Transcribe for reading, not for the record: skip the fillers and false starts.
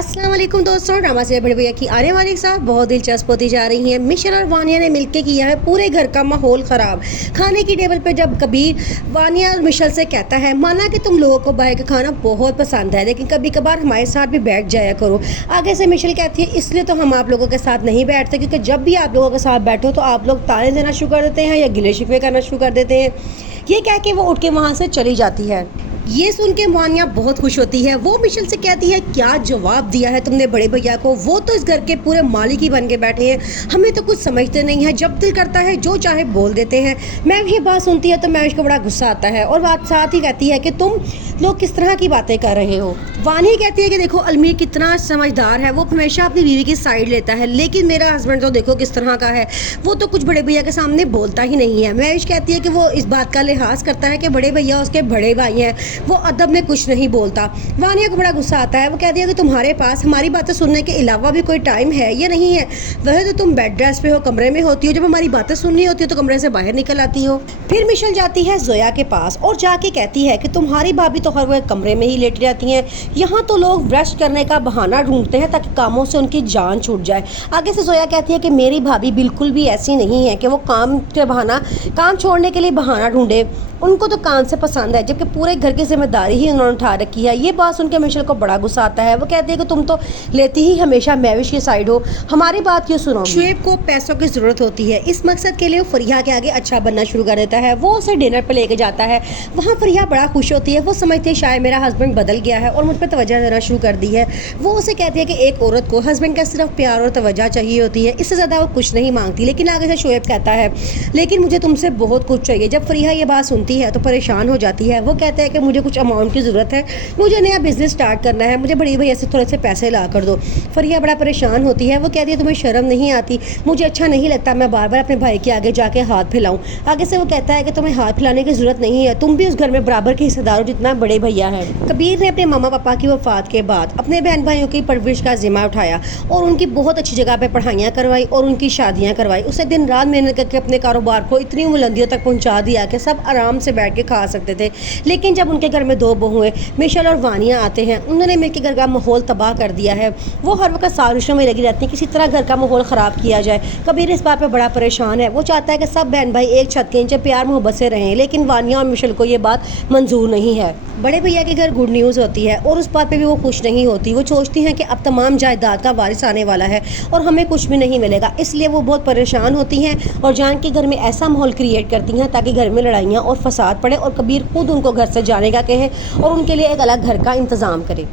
अस्सलाम वालेकुम दोस्तों, ड्रामा से बड़े भैया की आने वाली साथ बहुत दिलचस्प होती जा रही है। मिशेल और वानिया ने मिलकर किया है पूरे घर का माहौल ख़राब। खाने की टेबल पे जब कबीर वानिया और मिशेल से कहता है, माना कि तुम लोगों को बाहर का खाना बहुत पसंद है, लेकिन कभी कभार हमारे साथ भी बैठ जाया करो। आगे से मिशेल कहती है, इसलिए तो हम आप लोगों के साथ नहीं बैठते, क्योंकि जब भी आप लोगों के साथ बैठो तो आप लोग ताने देना शुरू कर देते हैं या गिले शिकवे करना शुरू कर देते हैं। ये कह के वो उठ के वहाँ से चली जाती है। ये सुन के वानिया बहुत खुश होती है। वो मिशेल से कहती है, क्या जवाब दिया है तुमने बड़े भैया को, वो तो इस घर के पूरे मालिक ही बन के बैठे हैं, हमें तो कुछ समझते नहीं है, जब दिल करता है जो चाहे बोल देते हैं। मैं ये बात सुनती है तो मैं उसको बड़ा गुस्सा आता है और बात साथ ही कहती है कि तुम लोग किस तरह की बातें कर रहे हो। वानिया कहती है कि देखो अलमीर कितना समझदार है, वो हमेशा अपनी बीवी की साइड लेता है, लेकिन मेरा हस्बैंड तो देखो किस तरह का है, वो तो कुछ बड़े भैया के सामने बोलता ही नहीं है। मैं कहती है कि वो इस बात का लिहाज करता है कि बड़े भैया उसके बड़े भाई हैं, वो अदब में कुछ नहीं बोलता। वानिया को बड़ा गुस्सा आता है। वो कहती है कि तुम्हारे पास हमारी बातें सुनने के अलावा भी कोई टाइम है या नहीं है? वह तो तुम बेड रेस्ट पे हो, कमरे में होती हो, जब हमारी बातें सुननी होती है तो कमरे से बाहर निकल आती हो। फिर मिशेल जाती है जोया के पास और जाके कहती है कि तुम्हारी भाभी तो हर वक्त कमरे में ही लेटी रहती हैं, यहाँ तो लोग रेस्ट करने का बहाना ढूंढते हैं ताकि कामों से उनकी जान छूट जाए। आगे से जोया कहती है कि मेरी भाभी बिल्कुल भी ऐसी नहीं है कि वो काम छोड़ने के लिए बहाना ढूंढे, उनको तो काम से पसंद है, जबकि पूरे घर की जिम्मेदारी ही उन्होंने उठा रखी है। ये बात सुन के मिशेल को बड़ा गुस्सा आता है। वो कहती है कि तुम तो लेती ही हमेशा मैविश की साइड हो, हमारी बात क्यों सुनो। शुएब को पैसों की जरूरत होती है, इस मकसद के लिए फरिया के आगे अच्छा बनना शुरू कर देता है। वो उसे डिनर पर लेके जाता है, वहाँ फरिया बड़ा खुश होती है। वो समझती है शायद मेरा हस्बैंड बदल गया है और मुझ पर तवज्जो देना शुरू कर दी है। वो उसे कहती है कि एक औरत को हस्बैंड का सिर्फ प्यार और तवज्जो चाहिए होती है, इससे ज़्यादा वो कुछ नहीं मांगती। लेकिन आगे से शुएब कहता है, लेकिन मुझे तुमसे बहुत कुछ चाहिए। जब फरिया ये बात सुनती है तो परेशान हो जाती है। वो कहता है कि मुझे कुछ अमाउंट की ज़रूरत है, मुझे नया बिजनेस स्टार्ट करना है, मुझे बड़ी भैया से थोड़े से पैसे ला कर दो। फरिया बड़ा परेशान होती है। वो कहती है तुम्हें शर्म नहीं आती, मुझे अच्छा नहीं लगता मैं बार बार अपने भाई के आगे जाके हाथ फैलाऊं। आगे से वो कहता है कि तुम्हें हाथ फैलाने की ज़रूरत नहीं है, तुम भी उस घर में बराबर के हिस्सेदार हो जितना बड़े भैया है। कबीर ने अपने मामा पापा की वफात के बाद अपने बहन भाइयों की परवरिश का जिम्मा उठाया और उनकी बहुत अच्छी जगह पे पढ़ाइयाँ करवाई और उनकी शादियाँ करवाई। उसे दिन रात मेहनत करके अपने कारोबार को इतनी बुलंदियों तक पहुँचा दिया कि सब आराम से बैठ के खा सकते थे। लेकिन जब उनके घर में दो बहुएं मिशेल और वानिया आते हैं, उन्होंने मिलकर घर का माहौल तबाह कर दिया है। वो हर वक्त साजिशों में लगी रहती हैं, किसी तरह घर का माहौल ख़राब किया जाए। कबीर इस बात पर बड़ा परेशान है। वो चाहता है कि सब बहन भाई एक छत के नीचे प्यार मोहब्बत से रहें, लेकिन वानिया और मिशेल को ये बात मंजूर नहीं है। बड़े भैया के घर गुड न्यूज़ होती है और उस बात पे भी वो खुश नहीं होती। वो सोचती हैं कि अब तमाम जायदाद का वारिस आने वाला है और हमें कुछ भी नहीं मिलेगा, इसलिए वो बहुत परेशान होती हैं और जान के घर में ऐसा माहौल क्रिएट करती हैं ताकि घर में लड़ाइयाँ और फसाद पड़े और कबीर खुद उनको घर से जाने का कहे और उनके लिए एक अलग घर का इंतज़ाम करे।